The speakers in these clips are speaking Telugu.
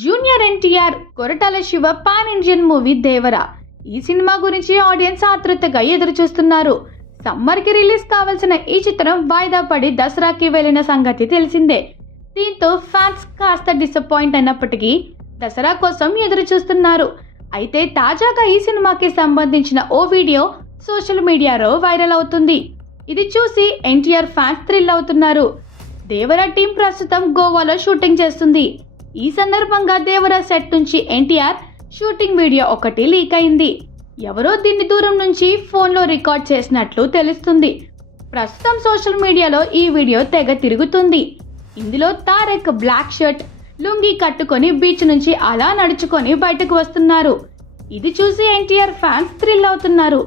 Junior NTR Koratala Shiva pan Indian movie Devara. ఈ సినిమా గురించి ఆడియన్స్ ఆతృతగా ఎదురు చూస్తున్నారు. సమ్మర్ కి రిలీజ్ కావాల్సిన ఈ చిత్రం వాయిదా పడి దసరాకి వెళ్లిన సంగతి తెలిసిందే. దీంతో ఫ్యాన్స్ కాస్త డిసప్పాయింట్ అయినప్పటికీ దసరా కోసం ఎదురు చూస్తున్నారు. అయితే తాజాగా ఈ సినిమాకి సంబంధించిన ఓ వీడియో సోషల్ మీడియాలో వైరల్ అవుతుంది. ఇది చూసి ఎన్టీఆర్ ఫ్యాన్స్ థ్రిల్ అవుతున్నారు. దేవరా టీం ప్రస్తుతం గోవాలో షూటింగ్ చేస్తుంది. ఈ సందర్భంగా దేవరా సెట్ నుంచి ఎన్టీఆర్ షూటింగ్ వీడియో ఒకటి లీక్ అయింది. ఎవరో దీన్ని దూరం నుంచి ఫోన్లో రికార్డ్ చేసినట్లు తెలుస్తుంది. ప్రస్తుతం సోషల్ మీడియాలో ఈ వీడియో తెగ తిరుగుతుంది. ఇందులో తారక్ బ్లాక్ షర్ట్, లుంగీ కట్టుకొని బీచ్ నుంచి అలా నడుచుకొని బయటకు వస్తున్నారు. ఇది చూసి ఎన్టీఆర్ ఫ్యాన్స్ థ్రిల్ అవుతున్నారు.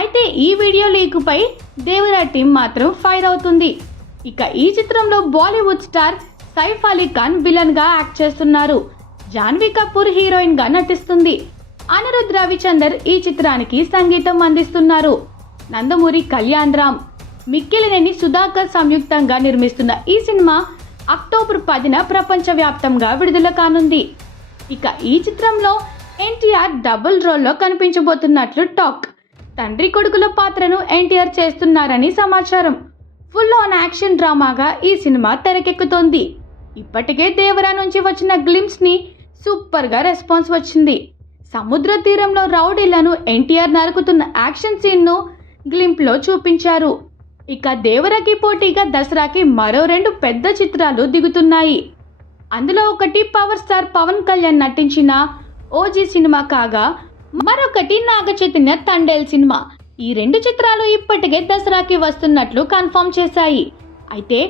అయితే ఈ వీడియో లీక్ పై దేవరా టీం మాత్రం ఫైర్ అవుతుంది. ఇక ఈ చిత్రంలో బాలీవుడ్ స్టార్ సైఫ్ అలీ ఖాన్ విలన్ గా యాక్ట్ చేస్తున్నారు. జాన్వీ కపూర్ హీరోయిన్ గా నటిస్తుంది. అనిరుద్ రవిచందర్ ఈ చిత్రానికి సంగీతం అందిస్తున్నారు. నందమూరి కళ్యాణ్ రామ్, మిక్కిలినేని సుధాకర్ సంయుక్తంగా నిర్మిస్తున్న ఈ సినిమా అక్టోబర్ 10న ప్రపంచవ్యాప్తంగా విడుదల కానుంది. ఇక ఈ చిత్రంలో ఎన్టీఆర్ డబుల్ రోల్లో కనిపించబోతున్నట్లు టాక్. తండ్రి కొడుకుల పాత్రను ఎన్టీఆర్ చేస్తున్నారని సమాచారం. ఫుల్ ఆన్ యాక్షన్ డ్రామాగా ఈ సినిమా తెరకెక్కుతోంది. ఇప్పటికే దేవరా నుంచి వచ్చిన గ్లిమ్స్ ని సూపర్ గా రెస్పాన్స్ వచ్చింది. సముద్ర తీరంలో రౌడీలను ఎన్టీఆర్ నరుకుతున్న యాక్షన్ సీన్ ను గ్లింప్ లో చూపించారు. ఇక దేవరాకి పోటీగా దసరాకి మరో 2 పెద్ద చిత్రాలు దిగుతున్నాయి. అందులో ఒకటి పవర్ స్టార్ పవన్ కళ్యాణ్ నటించిన ఓజీ సినిమా కాగా మరొకటి నాగ చైతన్య తండేల్ సినిమా. ఈ 2 చిత్రాలు ఇప్పటికే దసరాకి వస్తున్నట్లు కన్ఫర్మ్ చేశాయి. అయితే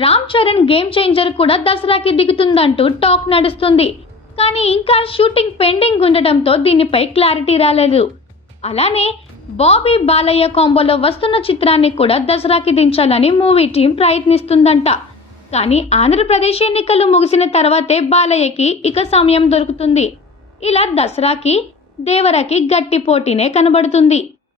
రామ్ చరణ్ గేమ్ చేంజర్ కూడా దసరాకి దిగుతుందంటూ టాక్ నడుస్తుంది. కానీ ఇంకా షూటింగ్ పెండింగ్ ఉండడంతో దీనిపై క్లారిటీ రాలేదు. అలానే బాబీ బాలయ్య కాంబోలో వస్తున్న చిత్రాన్ని కూడా దసరాకి దించాలని మూవీ టీం ప్రయత్నిస్తుందంట. కానీ ఆంధ్రప్రదేశ్ ఎన్నికలు ముగిసిన తర్వాతే బాలయ్యకి ఇక సమయం దొరుకుతుంది. ఇలా దసరాకి దేవరాకి గట్టి పోటీనే కనబడుతుంది.